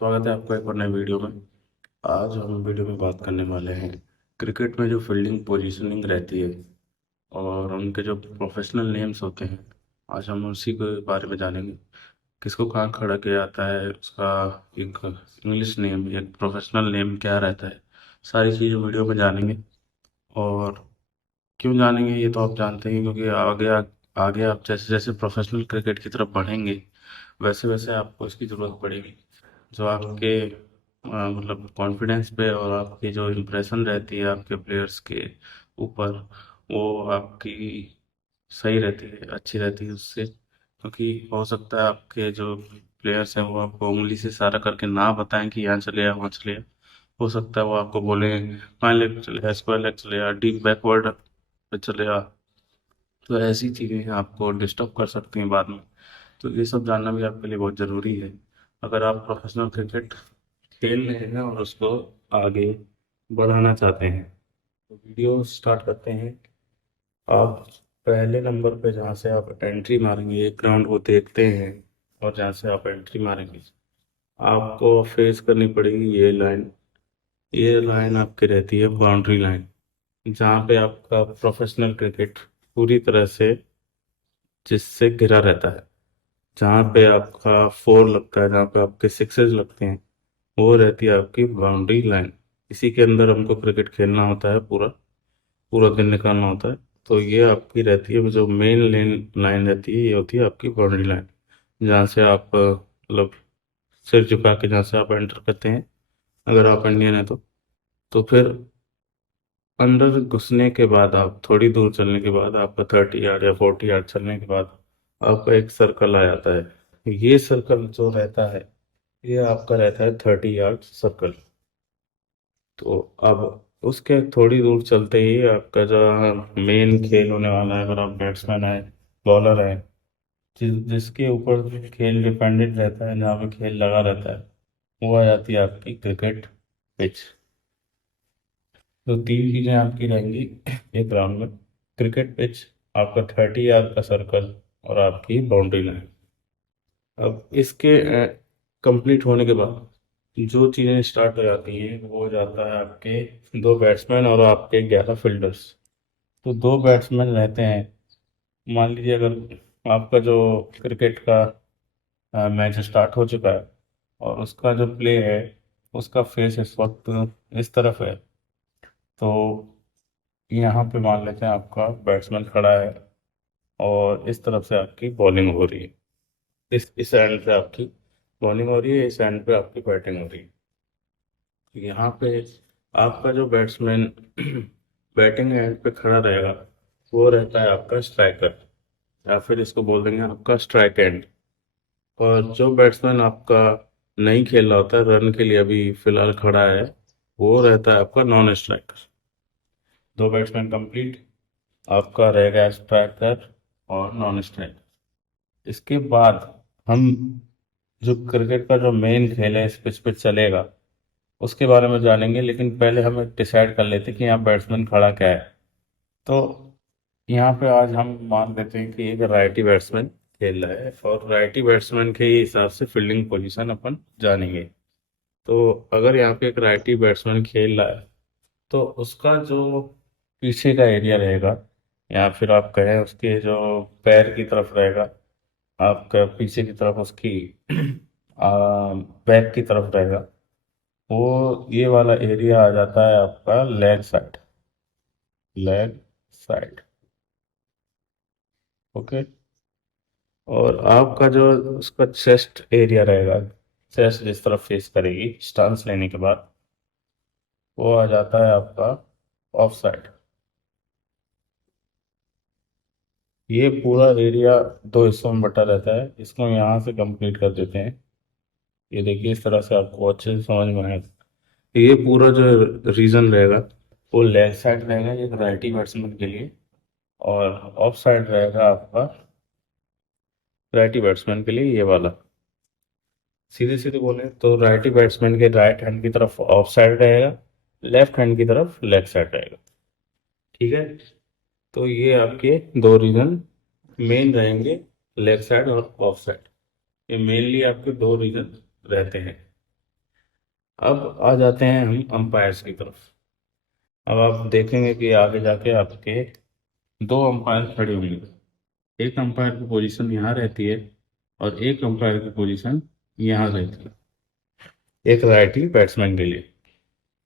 स्वागत है आपका एक और नए वीडियो में। आज हम वीडियो में बात करने वाले हैं क्रिकेट में जो फील्डिंग पोजीशनिंग रहती है और उनके जो प्रोफेशनल नेम्स होते हैं। आज हम उसी के बारे में जानेंगे, किसको कहाँ खड़ा किया जाता है, उसका एक इंग्लिश नेम, एक प्रोफेशनल नेम क्या रहता है। सारी चीज़ वीडियो में जानेंगे। और क्यों जानेंगे ये तो आप जानते हैं, क्योंकि आगे आप जैसे जैसे प्रोफेशनल क्रिकेट की तरफ बढ़ेंगे वैसे वैसे आपको इसकी ज़रूरत पड़ेगी। जो आपके मतलब कॉन्फिडेंस पे और आपकी जो इम्प्रेशन रहती है आपके प्लेयर्स के ऊपर, वो आपकी सही रहती है, अच्छी रहती है उससे। क्योंकि हो सकता है आपके जो प्लेयर्स हैं वो आपको उंगली से इशारा करके ना बताएं कि यहाँ चले या वहाँ चले या। हो सकता है वो आपको बोले फाइन लेग पे चले या स्क्वायर लेग चले या डीप बैकवर्ड पे चले या। तो ऐसी चीज़ें आपको डिस्टर्ब कर सकती हैं बाद में। तो ये सब जानना भी आपके लिए बहुत ज़रूरी है अगर आप प्रोफेशनल क्रिकेट खेल रहे हैं और उसको आगे बढ़ाना चाहते हैं। तो वीडियो स्टार्ट करते हैं। आप पहले नंबर पे जहाँ से आप एंट्री मारेंगे, एक ग्राउंड को देखते हैं और जहाँ से आप एंट्री मारेंगे आपको फेस करनी पड़ेगी ये लाइन। ये लाइन आपकी रहती है बाउंड्री लाइन, जहाँ पे आपका प्रोफेशनल क्रिकेट पूरी तरह से जिससे घिरा रहता है। जहाँ पे आपका फोर लगता है, जहाँ पे आपके सिक्सेस लगते हैं, वो रहती है आपकी बाउंड्री लाइन। इसी के अंदर हमको क्रिकेट खेलना होता है, पूरा पूरा दिन निकालना होता है। तो ये आपकी रहती है जो मेन लेन लाइन रहती है, ये होती है आपकी बाउंड्री लाइन। जहाँ से आप मतलब सिर झुका के जहाँ से आप एंटर करते हैं, अगर आप इंडियन है तो फिर अंदर घुसने के बाद आप थोड़ी दूर चलने के बाद आपका 30 यार्ड या 40 यार्ड चलने के बाद आपका एक सर्कल आ जाता है। ये सर्कल जो रहता है, ये आपका रहता है 30 यार्ड सर्कल। तो अब उसके थोड़ी दूर चलते ही आपका जो मेन खेल होने वाला है, अगर आप बैट्समैन है, बॉलर है, जिसके ऊपर खेल डिपेंडेंट रहता है, जहाँ पे खेल लगा रहता है, वो आ जाती है आपकी क्रिकेट पिच। तो तीन चीजें आपकी रहेंगी एक ग्राउंड में: क्रिकेट पिच, आपका 30 यार्ड का सर्कल और आपकी बाउंड्री लाइन। अब इसके कंप्लीट होने के बाद जो चीज़ें स्टार्ट हो जाती हैं वो हो जाता है आपके दो बैट्समैन और आपके 11 फील्डर्स। तो दो बैट्समैन रहते हैं। मान लीजिए अगर आपका जो क्रिकेट का मैच स्टार्ट हो चुका है और उसका जो प्ले है, उसका फेस इस वक्त इस तरफ है। तो यहाँ पे मान लेते हैं आपका बैट्समैन खड़ा है और इस तरफ से आपकी बॉलिंग हो रही है। इस एंड पे आपकी बॉलिंग हो रही है, इस एंड पे आपकी बैटिंग हो रही है। यहाँ पे आपका जो बैट्समैन बैटिंग एंड पे खड़ा रहेगा, वो रहता है आपका स्ट्राइकर, या फिर इसको बोल देंगे आपका स्ट्राइक एंड। और जो बैट्समैन आपका नहीं खेल रहा होता है, रन के लिए अभी फिलहाल खड़ा है, वो रहता है आपका नॉन स्ट्राइकर। दो बैट्समैन कंप्लीट, आपका रहेगा स्ट्राइकर और नॉन स्ट्राइकर। इसके बाद हम जो क्रिकेट का जो मेन खेल है इस पिच पे चलेगा, उसके बारे में जानेंगे। लेकिन पहले हम डिसाइड कर लेते हैं कि यहाँ बैट्समैन खड़ा क्या है। तो यहाँ पे आज हम मान लेते हैं कि एक राइटी बैट्समैन खेल रहा है और राइटी बैट्समैन के हिसाब से फील्डिंग पोजीशन अपन जानेंगे। तो अगर यहाँ पे एक राइटी बैट्समैन खेल रहा है, तो उसका जो पीछे का एरिया रहेगा, या फिर आप कहें उसके जो पैर की तरफ रहेगा, आपका पीछे की तरफ उसकी बैक की तरफ रहेगा, वो ये वाला एरिया आ जाता है आपका leg side. Leg side, okay. और आपका जो उसका चेस्ट एरिया रहेगा, चेस्ट जिस तरफ फेस करेगी स्टांस लेने के बाद, वो आ जाता है आपका ऑफ साइड। ये पूरा एरिया दो हिस्सों में बटा रहता है। इसको यहाँ से कंप्लीट कर देते हैं। ये देखिए, इस तरह से आपको अच्छे से समझ में आएगा। ये पूरा जो रीजन रहेगा वो लेग साइड रहेगा एक राइटी बैट्समैन के लिए, और ऑफ साइड रहेगा आपका राइटी बैट्समैन के लिए ये वाला। सीधे सीधे बोले तो राइटी बैट्समैन के राइट हैंड की तरफ ऑफ साइड रहेगा, लेफ्ट हैंड की तरफ लेग साइड रहेगा। ठीक है। तो ये आपके दो रीजन मेन रहेंगे, लेग साइड और ऑफ साइड। ये मेनली आपके दो रीजन रहते हैं। अब आ जाते हैं हम अंपायर्स की तरफ। अब आप देखेंगे कि आगे जाके आपके दो अंपायर खड़े होंगे। एक अंपायर की पोजीशन यहाँ रहती है और एक अंपायर की पोजीशन यहाँ रहती है, एक राइटी बैट्समैन के लिए।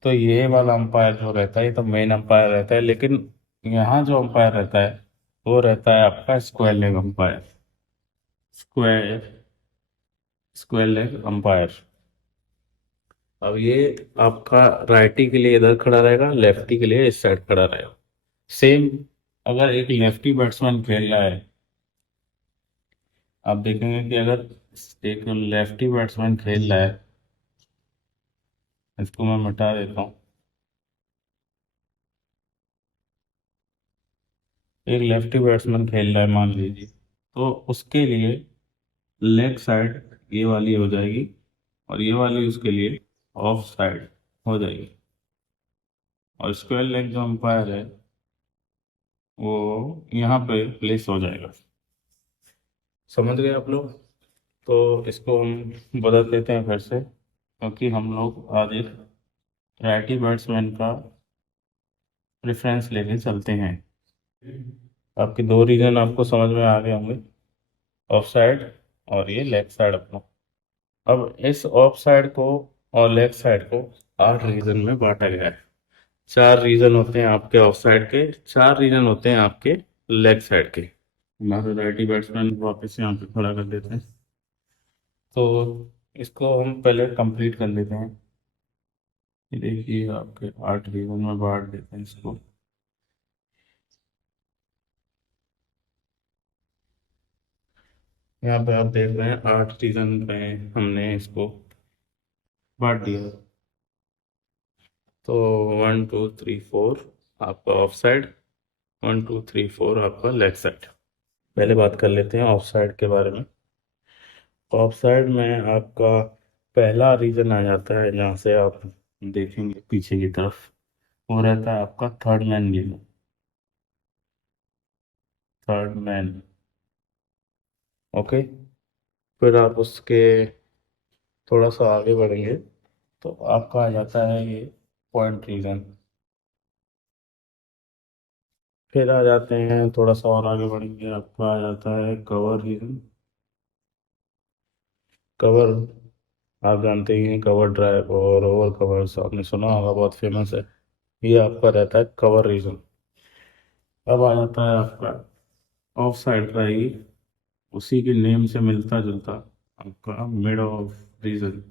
तो ये वाला अंपायर जो रहता है ये तो मेन अंपायर रहता है, लेकिन यहाँ जो अंपायर रहता है वो रहता है आपका square leg umpire. Square square leg umpire. अब ये आपका राइटी के लिए इधर खड़ा रहेगा, लेफ्टी के लिए इस साइड खड़ा रहेगा। सेम अगर एक लेफ्टी बैट्समैन खेल रहा है, आप देखेंगे कि अगर एक लेफ्टी बैट्समैन खेल रहा है, इसको मैं मिटा देता हूँ। एक लेफ्टी बैट्समैन खेल रहा है मान लीजिए, तो उसके लिए लेग साइड ये वाली हो जाएगी और ये वाली उसके लिए ऑफ साइड हो जाएगी। और स्क्वायर लेग जो अंपायर है वो यहाँ पे प्लेस हो जाएगा। समझ गए आप लोग? तो इसको हम बदल देते हैं फिर से, क्योंकि हम लोग आज एक राइटी बैट्समैन का प्रेफरेंस लेके चलते हैं। आपके दो रीजन आपको समझ में आ गए होंगे, ऑफ साइड और ये लेग साइड अपना। अब इस ऑफ साइड को और लेग साइड को 8 रीजन में बांटा गया है। 4 रीजन होते हैं आपके ऑफ साइड के, 4 रीजन होते हैं आपके लेग साइड के। हमारे राइटी बैट्समैन वापस यहाँ पे खड़ा कर देते हैं। तो इसको हम पहले कंप्लीट कर लेते हैं। ये देखिए आपके 8 रीजन में बांट देते हैं इसको। यहाँ पे आप देख रहे हैं 8 रीजन में हमने इसको बांट दिया। तो 1 2 3 4 आपका ऑफ साइड, 1 2 3 4 आपका लेग साइड। पहले बात कर लेते हैं ऑफ साइड के बारे में। ऑफ साइड में आपका पहला रीजन आ जाता है जहाँ से आप देखेंगे पीछे की तरफ, वो रहता है आपका third man region. Third man, okay. फिर आप उसके थोड़ा सा आगे बढ़ेंगे तो आपका आ जाता है ये पॉइंट रीजन। फिर आ जाते हैं थोड़ा सा और आगे बढ़ेंगे, आपका आ जाता है कवर रीजन। कवर, आप जानते ही हैं कवर ड्राइव और ओवर कवर्स आपने सुना होगा, बहुत फेमस है। ये आपका रहता है कवर रीजन। अब आ जाता है आपका ऑफ साइड का ही, उसी के नेम से मिलता जुलता आपका mid off region.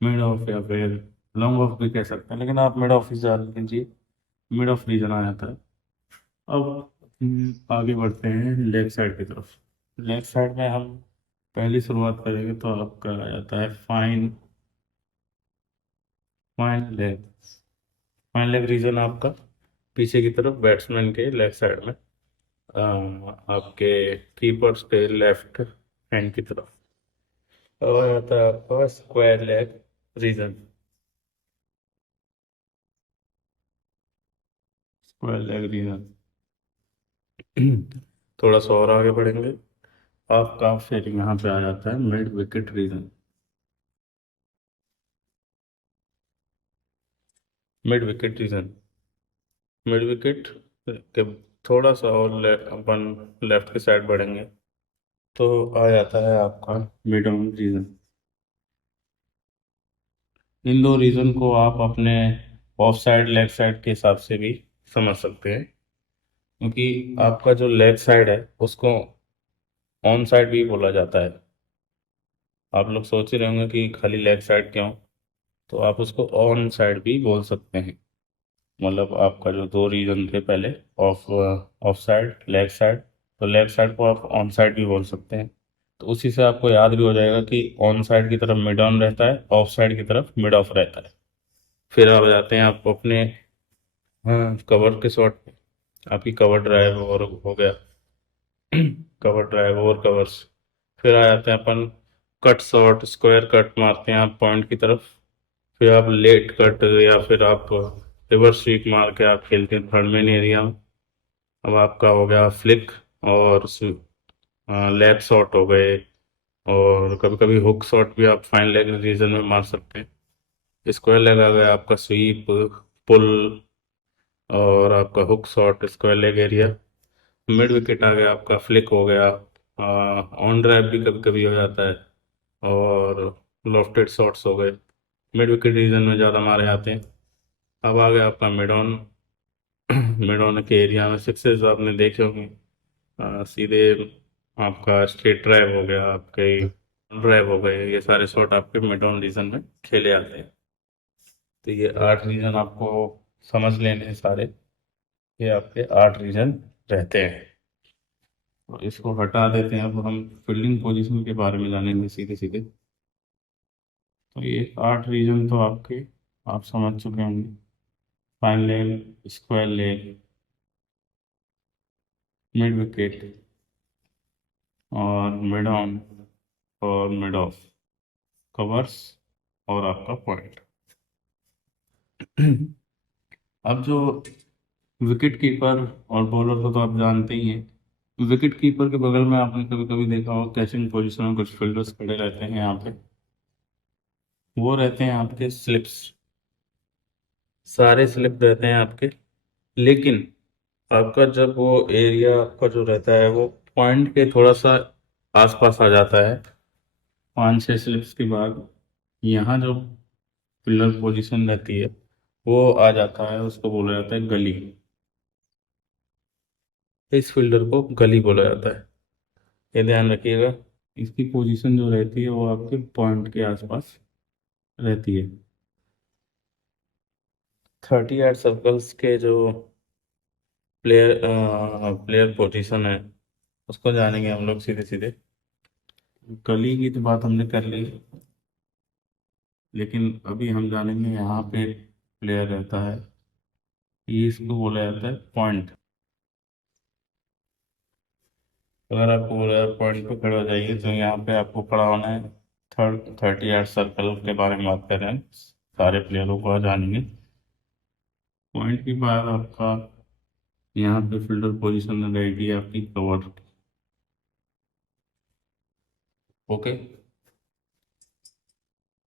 Mid off या फिर लॉन्ग ऑफ भी कह सकते हैं, लेकिन आप मिड ऑफ ही जान लीजिए। मिड ऑफ रीजन आ जाता है। अब आगे बढ़ते हैं लेग साइड की तरफ। लेग साइड में हम पहली शुरुआत करेंगे तो आपका आ जाता है fine fine leg. Fine leg region आपका पीछे की तरफ बैट्समैन के लेग साइड में, आपके कीपर्स के लेफ्ट हैंड की तरफ। और आता है आपका square leg region. Square leg region थोड़ा सा और आगे बढ़ेंगे, आपका फिर यहाँ पे आ जाता है mid wicket region. Mid wicket region, mid wicket के थोड़ा सा और अपन लेफ्ट की साइड बढ़ेंगे तो आ जाता है आपका मिड ऑन रीजन। इन दो रीजन को आप अपने ऑफ साइड लेग साइड के हिसाब से भी समझ सकते हैं, क्योंकि आपका जो लेग साइड है उसको ऑन साइड भी बोला जाता है। आप लोग सोच ही रहे होंगे कि खाली लेग साइड क्यों, तो आप उसको ऑन साइड भी बोल सकते हैं। मतलब आपका जो दो रीजन थे पहले, of of side leg side, तो लेग साइड को आप ऑन साइड भी बोल सकते हैं। तो उसी से आपको याद भी हो जाएगा कि ऑन साइड की तरफ मिड ऑन रहता है, ऑफ साइड की तरफ मिड ऑफ रहता है। फिर आप जाते हैं आप अपने, हाँ, कवर के शॉट पे। आपकी कवर ड्राइव और हो गया कवर ड्राइव और कवर्स। फिर आ जाते हैं अपन कट शॉट, स्क्वायर कट मारते हैं आप पॉइंट की तरफ। फिर आप लेट कट या फिर आप रिवर्स स्वीप मार के आप खेलते हैं थर्ड मैन एरिया में। अब आपका हो गया फ्लिक और लैप शॉट हो गए, और कभी कभी हुक शॉट भी आप फाइन लेग रीजन में मार सकते हैं। स्क्वायर लेग आ गया आपका स्वीप, पुल, और आपका hook shot, square leg area. Mid wicket आ गया आपका, फ्लिक हो गया, ऑन ड्राइव भी कभी कभी हो जाता है, और लॉफ्टेड शॉट्स हो गए। मिड विकेट रीजन में ज़्यादा मारे जाते हैं। अब आ गया आपका मिड ऑन। मिड ऑन के एरिया में सिक्सेस आपने देखे होंगे, सीधे आपका स्ट्रेट ड्राइव हो गया, आपके ड्राइव हो गए, ये सारे शॉट आपके मिड ऑन रीजन में खेले जाते हैं। तो ये 8 रीजन आपको समझ लेने हैं सारे, ये आपके 8 रीजन रहते हैं। तो इसको हटा देते हैं, अब हम फील्डिंग पोजीशन के बारे में जानेंगे सीधे सीधे। तो ये 8 रीजन तो आपके आप समझ चुके होंगे। Fine leg, square leg, mid wicket, और मिड ऑन, और मिड ऑफ, कवर्स, और आपका पॉइंट। अब जो विकेट कीपर और बॉलर को तो आप जानते ही हैं। विकेट कीपर के बगल में आपने कभी कभी देखा होगा कैचिंग पोजीशन में कुछ फील्डर्स खड़े रहते हैं यहाँ पे, वो रहते हैं आपके स्लिप्स। सारे स्लिप रहते हैं आपके, लेकिन आपका जब वो एरिया आपका जो रहता है वो पॉइंट के थोड़ा सा आसपास आ जाता है, 5-6 स्लिप्स के बाद, यहाँ जो फील्डर पोजीशन रहती है वो आ जाता है, उसको बोला जाता है गली। इस फील्डर को गली बोला जाता है, ये ध्यान रखिएगा। इसकी पोजीशन जो रहती है वो आपके पॉइंट के आसपास रहती है। 38 सर्कल्स के जो प्लेयर प्लेयर पोजीशन है उसको जानेंगे हम लोग सीधे सीधे। गली की तो बात हमने कर ली, लेकिन अभी हम जानेंगे यहाँ पे प्लेयर रहता है, ये इसको बोला जाता है पॉइंट। अगर आपको बोला जाए पॉइंट पे खड़े हो जाइए, तो यहाँ पे आपको खड़ा होना है। 38 सर्कल के बारे में बात कर रहे हैं, सारे प्लेयरों को जानेंगे। पॉइंट के बाद आपका यहाँ पे फील्डर पोजीशन रहेगी आपकी कवर। ओके,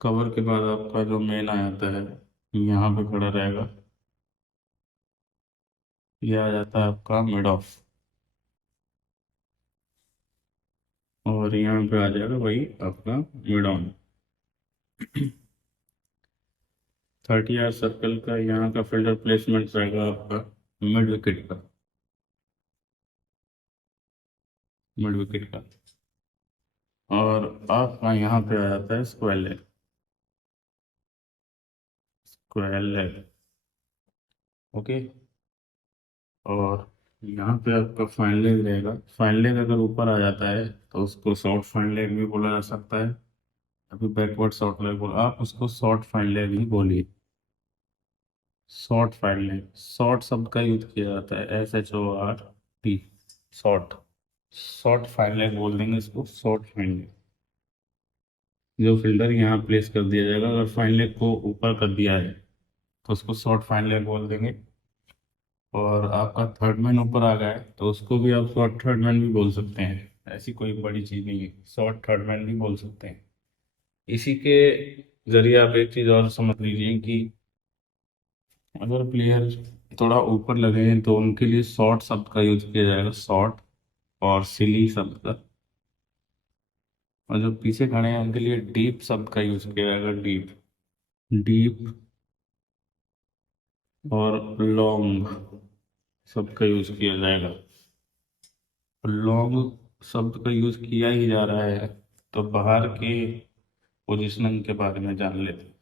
कवर के बाद आपका जो मेन आ जाता है यहाँ पे खड़ा रहेगा, ये आ जाता है आपका मिड ऑफ, और यहाँ पे आ जाएगा वही आपका मिड ऑन। 38 सर्कल का यहाँ का फील्डर प्लेसमेंट रहेगा आपका मिड विकेट का, मिड विकेट का। और आपका यहाँ पे आ जाता है square leg, square leg. Okay, और यहाँ पे आपका फाइन लेग रहेगा। फाइन लेग अगर ऊपर आ जाता है तो उसको शॉर्ट फाइन लेग भी बोला जा सकता है, अभी बैकवर्ड शॉर्ट लेग बोला, आप उसको शॉर्ट फाइन लेग ही बोलिए। शॉर्ट फाइन लेग, शॉर्ट शब्द का यूज किया जाता है, SHORT, short. Short fine leg बोल देंगे इसको, शॉर्ट फाइन लेग। जो फील्डर यहाँ प्लेस कर दिया जाएगा, अगर फाइन लेग को ऊपर कर दिया है तो उसको शॉर्ट फाइन लेग बोल देंगे। और आपका थर्ड मैन ऊपर आ गया है तो उसको भी आप शॉर्ट थर्ड मैन भी बोल सकते हैं, ऐसी कोई बड़ी चीज़ नहीं है, शॉर्ट थर्ड मैन भी बोल सकते हैं। इसी के जरिए आप एक चीज़ और समझ लीजिए कि अगर प्लेयर थोड़ा ऊपर लगे हैं तो उनके लिए शॉर्ट शब्द का यूज किया जाएगा, शॉर्ट, और सिली शब्द का। और जो पीछे खड़े हैं उनके लिए डीप शब्द का यूज किया जाएगा, डीप, डीप, और लॉन्ग शब्द का यूज किया जाएगा। लॉन्ग शब्द का यूज किया ही जा रहा है तो बाहर के पोजिशनिंग के बारे में जान लेते हैं।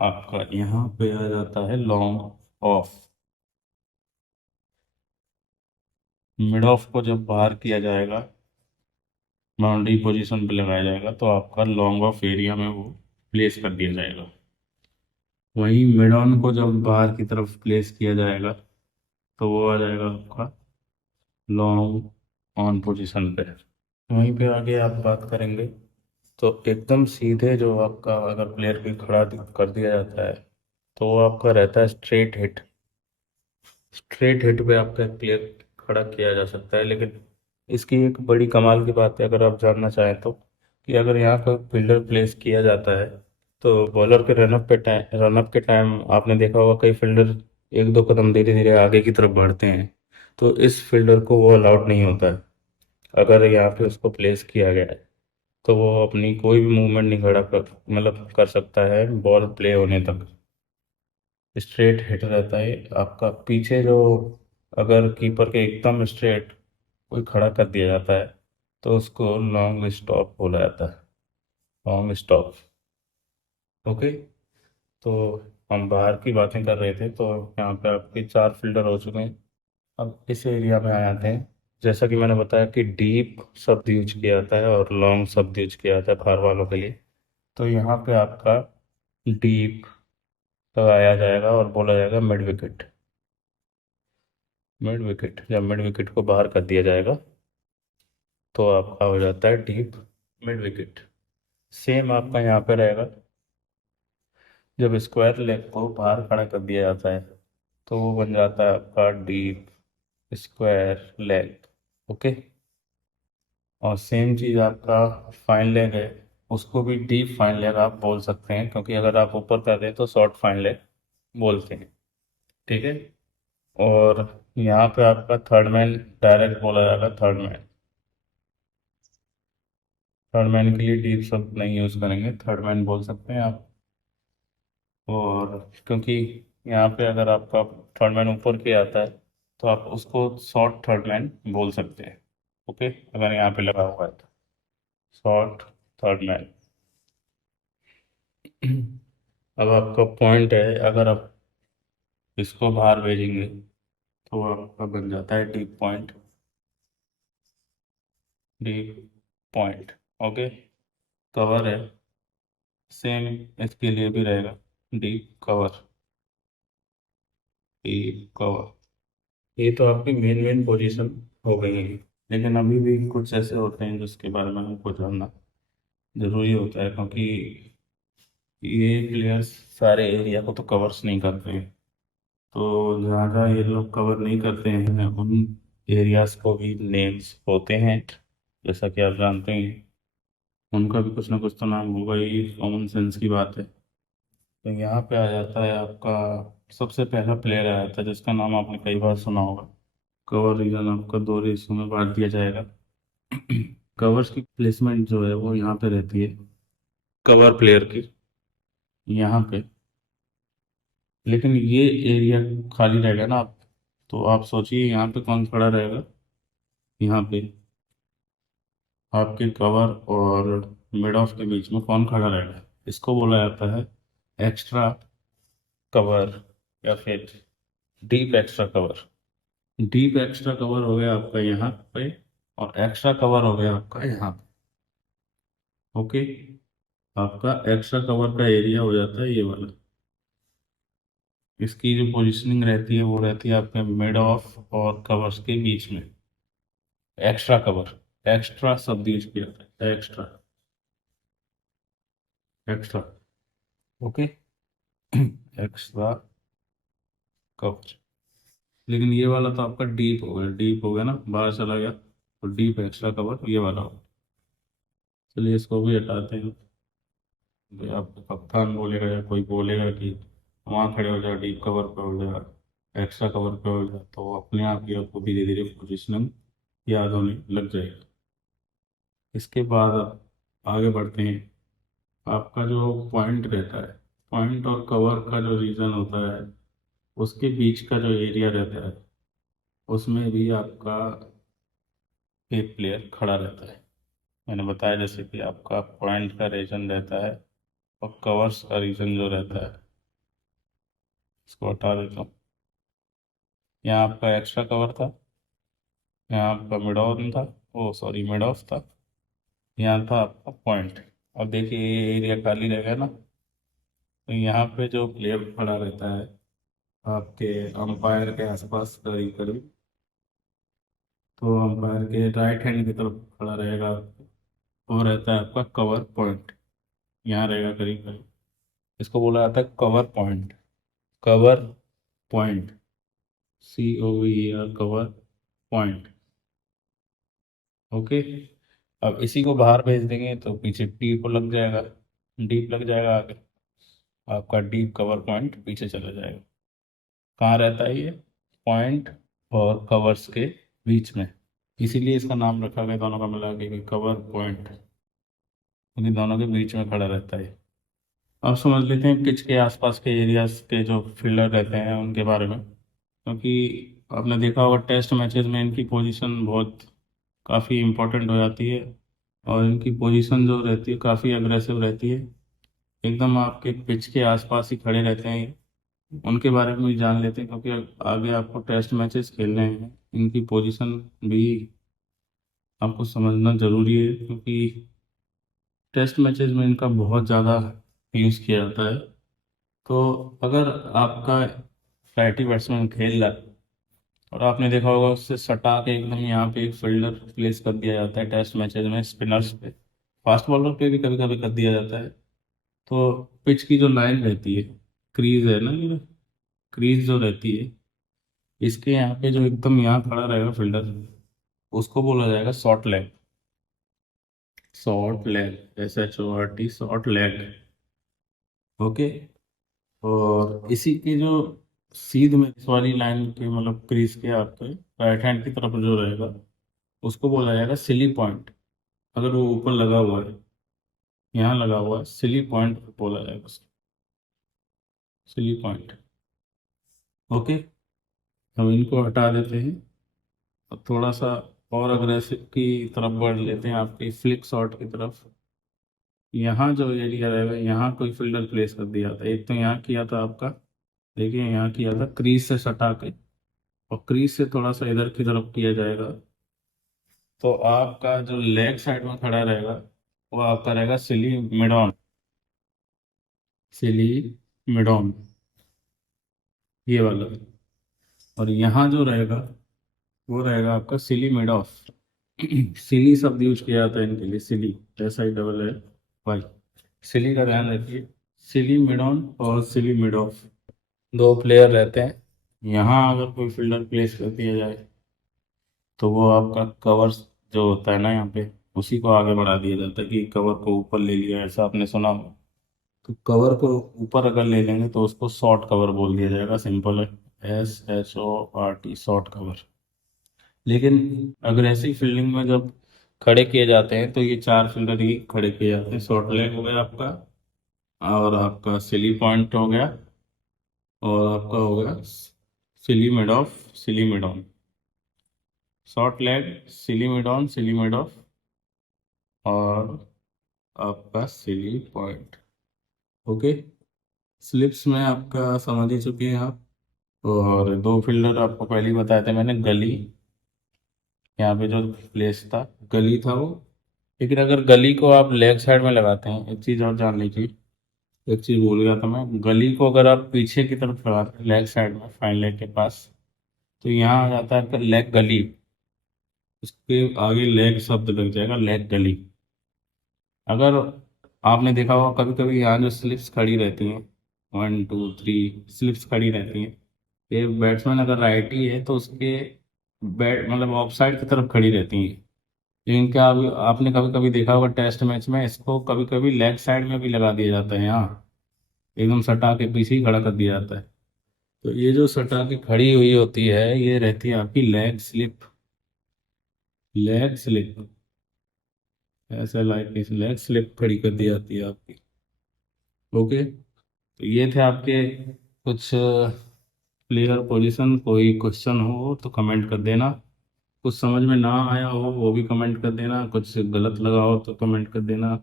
आपका यहाँ पे आ जाता है लॉन्ग ऑफ। मिड ऑफ को जब बाहर किया जाएगा, बाउंड्री पोजीशन पे लगाया जाएगा, तो आपका लॉन्ग ऑफ एरिया में वो प्लेस कर दिया जाएगा। वहीं मिड ऑन को जब बाहर की तरफ प्लेस किया जाएगा तो वो आ जाएगा आपका लॉन्ग ऑन पोजीशन पे। वहीं पे आगे आप बात करेंगे तो एकदम सीधे जो आपका अगर प्लेयर भी खड़ा कर दिया जाता है तो वो आपका रहता है स्ट्रेट हिट। स्ट्रेट हिट पे आपका प्लेयर खड़ा किया जा सकता है, लेकिन इसकी एक बड़ी कमाल की बात है अगर आप जानना चाहें तो, कि अगर यहाँ पर फील्डर प्लेस किया जाता है तो बॉलर के रनअप के टाइम आपने देखा होगा कई फील्डर एक दो कदम धीरे धीरे आगे की तरफ बढ़ते हैं। तो इस फील्डर को वो अलाउड नहीं होता है। अगर यहाँ पे उसको प्लेस किया गया है तो वो अपनी कोई भी मूवमेंट नहीं खड़ा कर मतलब कर सकता है बॉल प्ले होने तक। स्ट्रेट हिट रहता है आपका पीछे जो, अगर कीपर के एकदम स्ट्रेट कोई खड़ा कर दिया जाता है तो उसको लॉन्ग स्टॉप बोला जाता है। Long stop. ओके। तो हम बाहर की बातें कर रहे थे, तो यहाँ पे आपके 4 फील्डर हो चुके हैं। अब इस एरिया में आ जाते हैं। जैसा कि मैंने बताया कि डीप शब्द यूज किया जाता है और लॉन्ग शब्द यूज किया जाता है बाहर वालों के लिए। तो यहाँ पे आपका डीप लगाया जाएगा और बोला जाएगा मिड विकेट। मिड विकेट, जब मिड विकेट को बाहर कर दिया जाएगा तो आपका हो जाता है डीप मिड विकेट। सेम आपका यहाँ पे रहेगा, जब स्क्वायर लेग को बाहर खड़ा कर दिया जाता है तो वो बन जाता है आपका डीप स्क्वायर लेग। ओके। और सेम चीज़ आपका फाइन लेग है, उसको भी डीप फाइन लेग आप बोल सकते हैं, क्योंकि अगर आप ऊपर कर दें तो शॉर्ट फाइन लेग बोलते हैं। ठीक है। और यहाँ पे आपका थर्ड मैन डायरेक्ट बोला जाएगा थर्ड मैन। थर्ड मैन के लिए डीप शब्द नहीं यूज करेंगे, थर्ड मैन बोल सकते हैं आप। और क्योंकि यहाँ पे अगर आपका थर्ड मैन ऊपर के आता है तो आप उसको शॉर्ट थर्ड मैन बोल सकते हैं। ओके, अगर यहाँ पे लगा हुआ है तो शॉर्ट थर्ड मैन। अब आपका पॉइंट है, अगर आप इसको बाहर भेजेंगे तो आपका बन जाता है deep point. Deep point. Okay. Cover है, सेम इसके लिए भी रहेगा डीप कवर। Deep cover. ये तो आपकी मेन मेन पोजीशन हो गई है। लेकिन अभी भी कुछ ऐसे होते हैं जिसके बारे में हमको जानना जरूरी होता है, क्योंकि ये प्लेयर्स सारे एरिया को तो कवर्स नहीं करते हैं। तो जहाँ जहाँ ये लोग कवर नहीं करते हैं उन एरियाज को भी नेम्स होते हैं, जैसा कि आप जानते हैं। उनका भी कुछ ना कुछ तो नाम होगा, ये कॉमन सेंस की बात है। तो यहाँ पे आ जाता है आपका सबसे पहला प्लेयर आ जाता है जिसका नाम आपने कई बार सुना होगा। कवर रीजन आपका 2 हिस्सों में बांट दिया जाएगा। कवर्स की प्लेसमेंट जो है वो यहाँ पे रहती है, कवर प्लेयर की यहाँ पे। लेकिन ये एरिया खाली रहेगा ना आप, तो आप सोचिए यहाँ पे कौन खड़ा रहेगा। यहाँ पे आपके कवर और मिड ऑफ के बीच में कौन खड़ा रहेगा, इसको बोला जाता है एक्स्ट्रा कवर, या फिर deep extra cover. Deep extra cover हो गया आपका यहाँ पे, और एक्स्ट्रा कवर हो गया आपका यहाँ पे। ओके। आपका एक्स्ट्रा कवर का एरिया हो जाता है ये वाला। इसकी जो पोजीशनिंग रहती है वो रहती है आपके मिड ऑफ और कवर्स के बीच में। एक्स्ट्रा कवर, एक्स्ट्रा शब्द यूज किया जाता है, extra. Extra. Okay. Extra cover. लेकिन ये वाला तो आपका डीप हो गया, डीप हो गया ना, बाहर चला गया, तो डीप एक्स्ट्रा कवर ये वाला होगा। चलिए इसको भी हटाते हैं। तो आपको कप्तान बोलेगा या कोई बोलेगा कि वहाँ खड़े हो जाओ, डीप कवर पे हो जाओ, एक्स्ट्रा कवर पे हो जाओ, तो अपने आप ही आपको धीरे धीरे पोजिशनिंग याद होने लग जाएगी। इसके बाद आप आगे बढ़ते हैं। आपका जो पॉइंट रहता है, पॉइंट और कवर का जो रीजन होता है उसके बीच का जो एरिया रहता है उसमें भी आपका एक प्लेयर खड़ा रहता है। मैंने बताया जैसे कि आपका पॉइंट का रीजन रहता है और कवर्स का रीजन जो रहता है, इसको हटा देता हूँ। यहाँ आपका एक्स्ट्रा कवर था, यहाँ आपका मिड ऑन था, ओ सॉरी मिड ऑफ था, यहाँ था आपका पॉइंट। अब देखिए ये एरिया खाली रहेगा ना, तो यहाँ पे जो प्लेयर खड़ा रहता है आपके अंपायर के आसपास करीब करीब, तो अंपायर के राइट हैंड की तरफ खड़ा रहेगा, वो रहता है आपका कवर पॉइंट। यहाँ रहेगा करीब करीब, इसको बोला जाता है cover point. Cover point, COVER, cover point. Okay. अब इसी को बाहर भेज देंगे तो पीछे डी को लग जाएगा, डीप लग जाएगा आगे। आपका डीप कवर पॉइंट पीछे चला जाएगा। कहाँ रहता है ये पॉइंट और कवर्स के बीच में, इसीलिए इसका नाम रखा गया दोनों का मिला के कवर पॉइंट, क्योंकि दोनों के बीच में खड़ा रहता है। अब समझ लेते हैं पिच के आसपास के एरियाज के जो फील्डर रहते हैं उनके बारे में, क्योंकि आपने देखा होगा टेस्ट मैचेस में इनकी पोजीशन बहुत काफ़ी इम्पोर्टेंट हो जाती है, और इनकी पोजीशन जो रहती है काफ़ी अग्रेसिव रहती है, एकदम आपके पिच के आसपास ही खड़े रहते हैं। उनके बारे में भी जान लेते हैं, क्योंकि आगे आपको टेस्ट मैचेस खेलने हैं, इनकी पोजीशन भी आपको समझना ज़रूरी है, क्योंकि टेस्ट मैचेस में इनका बहुत ज़्यादा यूज़ किया जाता है। तो अगर आपका फ्लाइटी बैट्समैन खेल रहा है और आपने देखा होगा उससे सटा के एकदम यहाँ पे एक फील्डर प्लेस कर दिया जाता है टेस्ट मैचेस में, स्पिनर्स पे, फास्ट बॉलर पे भी कभी कभी कर दिया जाता है। तो पिच की जो लाइन रहती है, क्रीज है ना, ये क्रीज जो रहती है, इसके यहाँ पे जो एकदम यहाँ खड़ा रहेगा फील्डर, उसको बोला जाएगा short leg. Short leg, SHORT, short leg. Okay. और इसी की जो सीध में इस वाली लाइन की मतलब क्रीज के आपके राइट हैंड की तरफ जो रहेगा, उसको बोला जाएगा सिली पॉइंट। अगर वो ऊपर लगा हुआ है, यहाँ लगा हुआ है, सिली पॉइंट बोला जाएगा उसको, सिली पॉइंट। ओके। हम इनको हटा देते हैं और थोड़ा सा और अग्रेसिव की तरफ बढ़ लेते हैं, आपकी फ्लिक शॉट की तरफ। यहाँ जो एरिया रहेगा, यहाँ कोई फील्डर प्लेस कर दिया था, एक तो यहाँ किया था आपका, देखिए यहाँ किया था क्रीज से सटा के, और क्रीज से थोड़ा सा इधर की तरफ किया जाएगा। तो आपका जो लेग साइड में खड़ा रहेगा वो आपका रहेगा silly mid on, silly mid on, ये वाला। और यहाँ जो रहेगा वो रहेगा आपका सिली मिड ऑफ। सिली शब्द यूज किया जाता है इनके लिए, सिली, SI है सिली का ध्यान रखिए। सिली मिड ऑन और सिली मिड ऑफ दो प्लेयर रहते हैं। यहाँ अगर कोई फील्डर प्लेस कर दिया जाए तो वो आपका कवर जो होता है ना यहाँ पे, उसी को आगे बढ़ा दिया जाता है कि कवर को ऊपर ले लिया, ऐसा आपने सुना होगा। तो कवर को ऊपर अगर ले लेंगे तो उसको शॉर्ट कवर बोल दिया जाएगा, सिंपल है, SHORT, शॉर्ट कवर। लेकिन अग्रेसिव फील्डिंग में जब खड़े किए जाते हैं तो ये चार फील्डर ही खड़े किए जाते हैं। शॉर्ट लेग हो गया आपका, और आपका सिली पॉइंट हो गया, और आपका हो गया silly mid off, silly mid on, short leg, silly mid on, silly mid off, और आपका सिली पॉइंट। ओके। स्लिप्स में आपका समझ ही चुके हैं आप। और दो फील्डर आपको पहले ही बताया था मैंने, गली, यहाँ पे जो प्लेस था गली था वो। लेकिन अगर गली को आप लेग साइड में लगाते हैं, एक चीज़ और जान लीजिए, एक चीज़ भूल गया था मैं, गली को अगर आप पीछे की तरफ लगाते हैं लेग साइड में, फाइन लेग के पास, तो यहाँ आ जाता है आपका लेग गली, उसके आगे लेग शब्द लग जाएगा, लेग गली। अगर आपने देखा होगा कभी कभी यहाँ जो स्लिप्स खड़ी रहती हैं, 1 2 3 स्लिप्स खड़ी रहती हैं, ये बैट्समैन अगर राइटी है तो उसके बैट मतलब ऑफ साइड की तरफ खड़ी रहती हैं। लेकिन क्या अभी आपने कभी कभी देखा होगा टेस्ट मैच में इसको कभी कभी लेग साइड में भी लगा दिया जाता है, यहाँ एकदम सटा के पीछे ही खड़ा कर दिया जाता है। तो ये जो सटा के खड़ी हुई होती है ये रहती है आपकी लेग स्लिप, लेग स्लिप, ऐसा लाइक इस लेग स्लिप खड़ी कर दी जाती है आपकी। ओके। तो ये थे आपके कुछ प्लेयर पोजीशन। कोई क्वेश्चन हो तो कमेंट कर देना, कुछ समझ में ना आया हो वो भी कमेंट कर देना, कुछ गलत लगा हो तो कमेंट कर देना,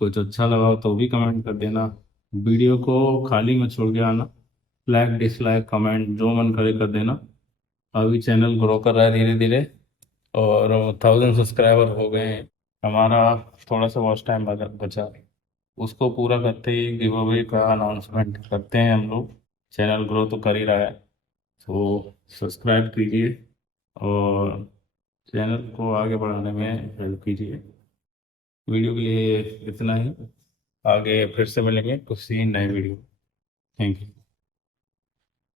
कुछ अच्छा लगा हो तो भी कमेंट कर देना। वीडियो को खाली मत छोड़ के आना, लाइक डिसलाइक कमेंट जो मन करे कर देना। अभी चैनल ग्रो कर रहा है धीरे धीरे, और 1000 सब्सक्राइबर हो गए हैं। हमारा थोड़ा सा वॉच टाइम बचा, उसको पूरा करते ही गिव अवे का अनाउंसमेंट करते हैं हम लोग। चैनल ग्रो तो कर ही रहा है, तो सब्सक्राइब कीजिए और चैनल को आगे बढ़ाने में हेल्प कीजिए। वीडियो के लिए इतना ही, आगे फिर से मिलेंगे कुछ नए वीडियो। Thank you.